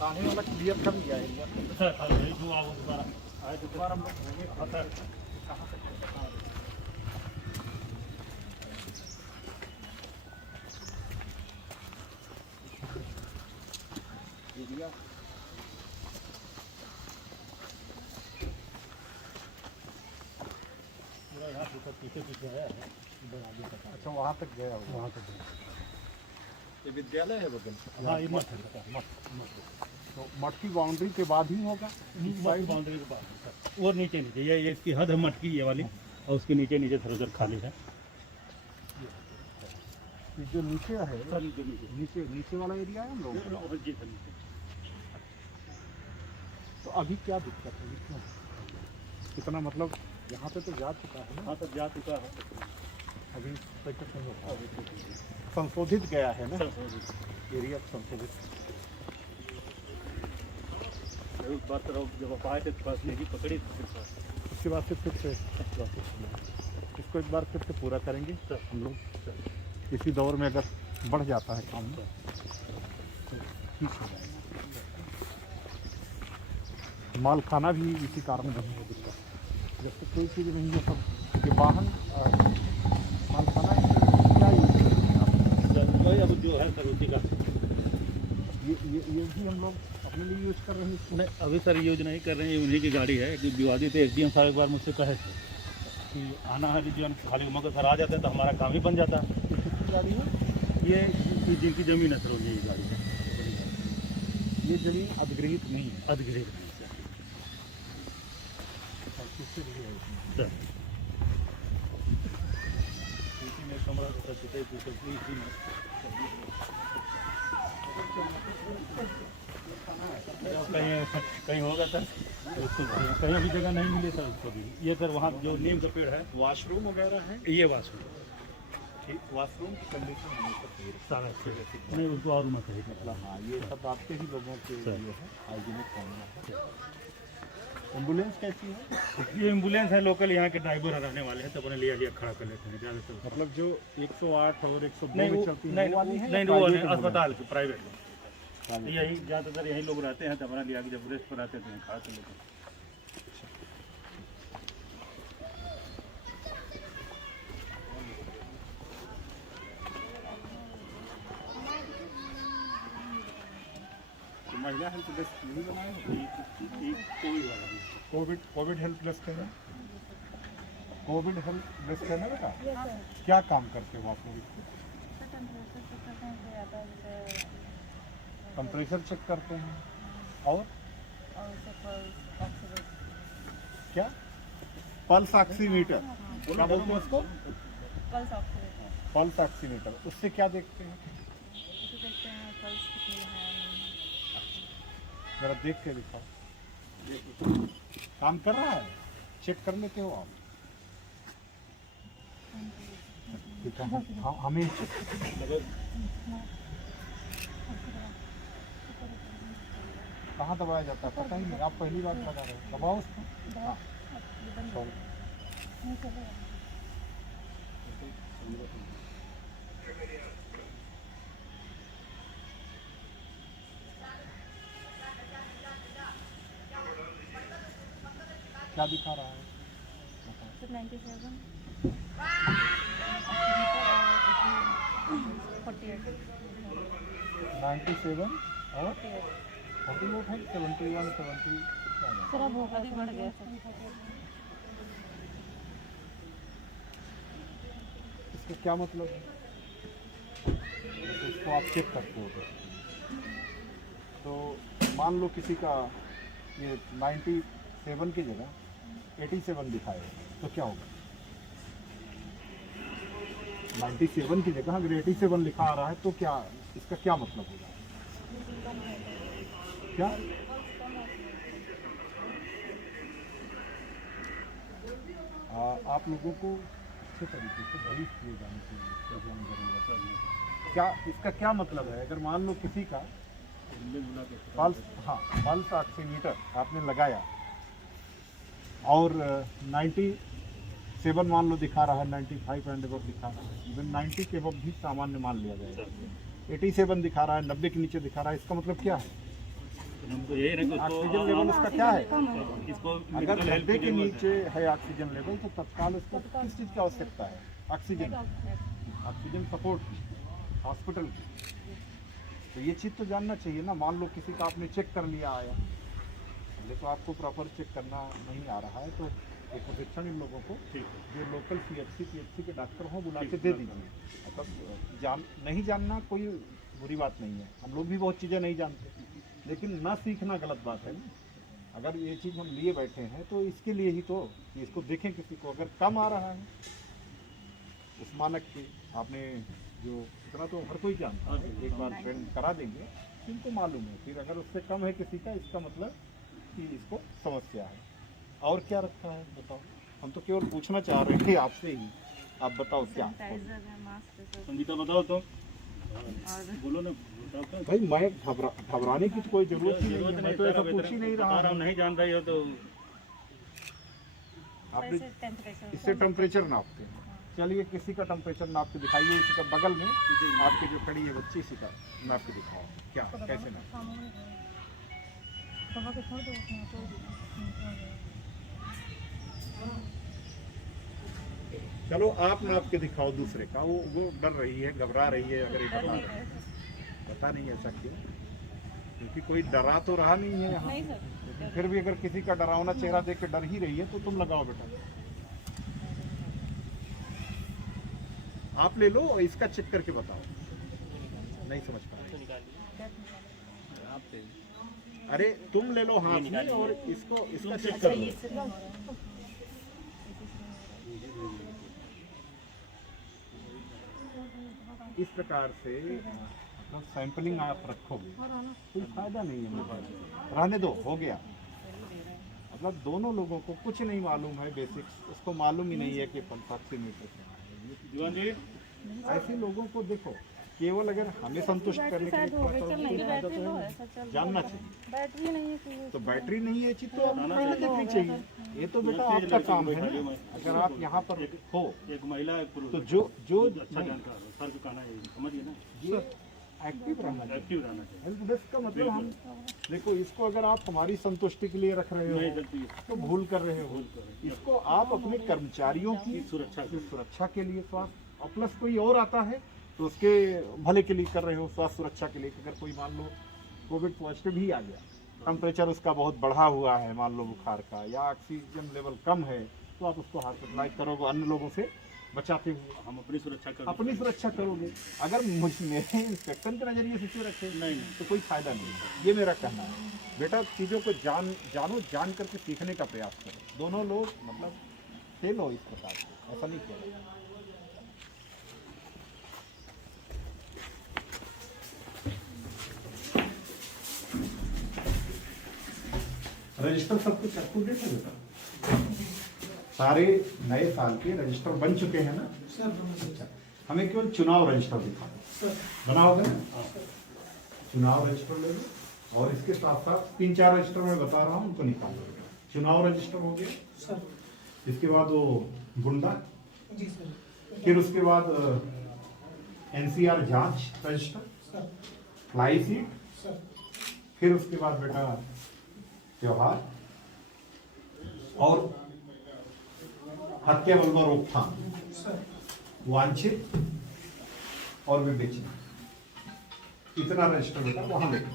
आने वाला क्लियर कर लिया एरिया। दोबारा हम लोग घूमेंगे कहाँ तक एरिया। पीछे पीछे है। अच्छा वहाँ तक गया होगा। वहाँ तक ये विद्यालय है बगल। हाँ ये मठ है, मठ तो मठ की बाउंड्री के बाद ही होगा। बाउंड्री के बाद और नीचे नीचे ये इसकी हद है मठ की ये वाली, और उसके नीचे नीचे थोड़ा उधर खाली है। ये जो नीचे है सर नीचे नीचे नीचे नीचे वाला एरिया है हम लोग। जी सर नीचे। तो अभी क्या दिक्कत है, क्यों कितना मतलब यहाँ पे तो जा चुका है ना। हाँ सर जा चुका है। अभी संशोधित गया है ना एरिया, संशोधित। एक बार तो जब आप आए थे तो पास लेगी पकड़ी फिर पास। उसके बाद फिर से इसको एक बार फिर से पूरा करेंगे हम लोग। इसी दौर में अगर बढ़ जाता है काम तो ठीक हो जाएगा। माल खाना भी इसी कारण नहीं है दिक्कत। जब तक कोई चीज़ नहीं है सब ये वाहन माल खाना क्या यूज करेंगे आप? अब जो है सर उसी का ये भी हम लोग अपने लिए यूज कर रहे हैं इसको? नहीं अभी सर यूज नहीं कर रहे हैं, ये उन्हीं की गाड़ी है। कि विवादित एसडीएम साहब एक बार मुझसे कहे थे कि आना है रिजन खाली मगर सर आ जाते हैं तो हमारा काम ही बन जाता है। किसकी गाड़ी है? ये जिनकी ज़मीन है सर उन्हीं की गाड़ी है। ये जमीन अधिग्रहित नहीं है। अधिग्रहित नहीं है और किससे रही है इसमें? सर इसी में कमरा तो सर इसी में कहीं होगा सर उसको कहीं अभी जगह नहीं मिले सर उसको भी। ये सर वहाँ जो नीम का पेड़ है वॉशरूम वगैरह है? ये वाशरूम वॉशरूम की कंडीशन हमेशा सही रहे। सारा नहीं उसको और मत है मतलब हाँ ये सब आपके ही लोगों के सर। लिए है, हाइजीनिक होना है। एम्बुलेंस कैसी है? ये एम्बुलेंस है लोकल यहाँ के ड्राइवर रहने वाले हैं तो अपने लिया खड़ा कर लेते हैं ज़्यादातर। मतलब जो 108 और 102 नहीं में वो चलती है नहीं वो वाली है? नहीं या वो private नहीं, ambulance? अस्पताल के प्राइवेट में Private। यही ज़्यादातर यही लोग रहते हैं तो अपना लिया के जब रेस्ट पर आते हैं तो यहाँ खड़ा कर लेते हैं। तो महिला हेल्प डेस्क नहीं बनाए हैं? कोविड वाला भी कोविड हेल्प डेस्क है ना? कोविड हेल्प डेस्क है ना बेटा? क्या काम करते हो आप लोग इसको? टेम्परेचर चेक करते हैं और क्या पल्स ऑक्सीमीटर, क्या बोलते हैं उसको? Pulse oximeter. उससे क्या देखते हैं? जरा देख के दिखाओ। काम कर रहा है? चेक कर लेते हो आप? ठीक है हाँ हमें कहाँ दबाया जाता है पता ही नहीं। आप पहली बार लगा रहे हो, दबाओ उसको। हाँ चलो। क्या दिखा रहा है? 97 और 48 है, 71 70 सर अब अभी बढ़ गया सर। इसका क्या मतलब है? इसको आप चेक करते हो तो मान लो किसी का ये 97 की जगह 87 दिखाएगा तो क्या होगा? 97 की जगह अगर 87 लिखा आ रहा है तो क्या इसका क्या मतलब होगा? क्या आप लोगों को अच्छे तरीके से ब्रीफ किए जाने चाहिए जरूरत है। क्या इसका क्या मतलब है? अगर मान लो किसी का पल्स ऑक्सीमीटर आपने लगाया और 97 मान लो दिखा रहा है, 95 एंड अबव दिखा रहा है, इवन 90 के अबव भी सामान्य मान लिया जाएगा। 87 दिखा रहा है, 90 के नीचे दिखा रहा है, इसका मतलब क्या है? हमको यही है कि ऑक्सीजन लेवल उसका क्या है? इसको अगर medical help 90 की के जरूरत है। नीचे है ऑक्सीजन लेवल तो तत्काल उसको किस चीज़ की आवश्यकता है? ऑक्सीजन, ऑक्सीजन सपोर्ट की, हॉस्पिटल की। तो ये चीज़ तो जानना चाहिए ना। मान लो किसी का आपने चेक कर लिया आया, पहले तो आपको प्रॉपर चेक करना नहीं आ रहा है, तो एक प्रशिक्षण इन लोगों को ठीक है। जो लोकल CHC PHC के डॉक्टर हों बुला के दे दीजिए। मतलब नहीं जानना कोई बुरी बात नहीं है, हम लोग भी बहुत चीज़ें नहीं जानते, लेकिन ना सीखना गलत बात है ना। अगर ये चीज़ हम लिए बैठे हैं तो इसके लिए ही तो कि इसको देखें किसी को अगर कम आ रहा है उस मानक के, आपने जो इतना तो हर कोई जानता है, एक बार ट्रेन करा देंगे इनको मालूम है। फिर अगर उससे कम है किसी का, इसका मतलब कि इसको समस्या है। और क्या रखा है बताओ? हम तो केवल पूछना चाह रहे थे आपसे ही, आप बताओ क्या। सैनिटाइजर है, मास्क है, सब। संगीता बताओ तो और बोलो ना, बताओ तो। भाई मैं घबराने की तो कोई जरूरत ही नहीं है, मैं तो ऐसा तेरा पूछ ही नहीं बता रहा हूँ, हूँ। नहीं जान रही हो तो आपने कैसे टेम्परेचर इससे टेम्परेचर नापते हैं। चलिए किसी का टेम्परेचर नाप के दिखाइए, इसी का बगल में आपके जो खड़ी है बच्ची, इसी का नाप के दिखाओ क्या कैसे नाप। दवा के छोड़ दो उसमें तो चलो आप नाप के दिखाओ दूसरे का। वो डर रही है, घबरा रही है। अगर ये पता नहीं ऐसा क्यों, क्योंकि कोई डरा तो रहा नहीं है यहाँ। नहीं सर, लेकिन फिर भी अगर किसी का डरावना चेहरा देख के डर ही रही है तो तुम लगाओ बेटा। आप ले लो और इसका चेक करके बताओ। नहीं समझ पा रहे? अरे तुम ले लो हाथ में और इसका चेक कर लो। इस प्रकार से मतलब सैंपलिंग आप रखोगे कोई फायदा नहीं है मेरे पास। रहने दो, हो गया। मतलब दोनों लोगों को कुछ नहीं मालूम है, बेसिक्स उसको मालूम ही नहीं है कि पंप ऑक्सीमीटर क्या है। जीवन जी ऐसे लोगों को देखो, केवल अगर हमें संतुष्ट करने के लिए थोड़ा सा कोई फायदा तो है, जानना चाहिए। बैटरी नहीं है तो बैटरी नहीं है चीज तो आपको पहले देखनी चाहिए। ये तो बेटा आपका काम है ना। अगर आप यहाँ पर हो एक महिला एक पुरुष तो जो अच्छा जानकार है, सर का कहना है, समझिए ना, ये एक्टिव रहना चाहिए। एक्टिव रहना चाहिए। हेल्प डेस्क का मतलब हम देखो, इसको अगर आप हमारी संतुष्टि के लिए रख रहे नहीं हो चलती तो भूल कर रहे हो। इसको आप अपने कर्मचारियों की सुरक्षा के लिए स्वास्थ्य, और प्लस कोई और आता है तो उसके भले के लिए कर रहे हो, स्वास्थ्य सुरक्षा के लिए। अगर कोई मान लो कोविड पॉजिटिव ही आ गया, टेम्परेचर उसका बहुत बढ़ा हुआ है, मान लो बुखार का, या ऑक्सीजन लेवल कम है, तो आप उसको हॉस्पिटलाइज करोगे अन्य लोगों से बचाते हुए। हम अपनी सुरक्षा कर अपनी सुरक्षा करोगे। अगर मेरे इंस्पेक्टर के नज़रिए से क्यों रखे नहीं तो कोई फायदा नहीं है। ये मेरा कहना है। बेटा चीज़ों को जानो, जान करके सीखने का प्रयास करो। दोनों लोग मतलब खेलो इस प्रकार से, ऐसा नहीं खेलो। रजिस्टर सब कुछ अप टू डेट है बेटा? सारे नए साल के रजिस्टर बन चुके हैं ना? अच्छा, हमें केवल चुनाव रजिस्टर दिखाओ। बना होगा ना? चुनाव रजिस्टर ले लो और इसके साथ साथ 3-4 रजिस्टर मैं बता रहा हूँ उनको निकालो। चुनाव रजिस्टर हो गया सर, इसके बाद वो गुंडा जी सर, फिर उसके बाद NCR जांच रजिस्टर, फ्लाई सीट, फिर उसके बाद बेटा त्योहार और हत्या बलवा रोकथाम, वांछित और विवेचना। इतना रजिस्टर बेटा वहां लेकर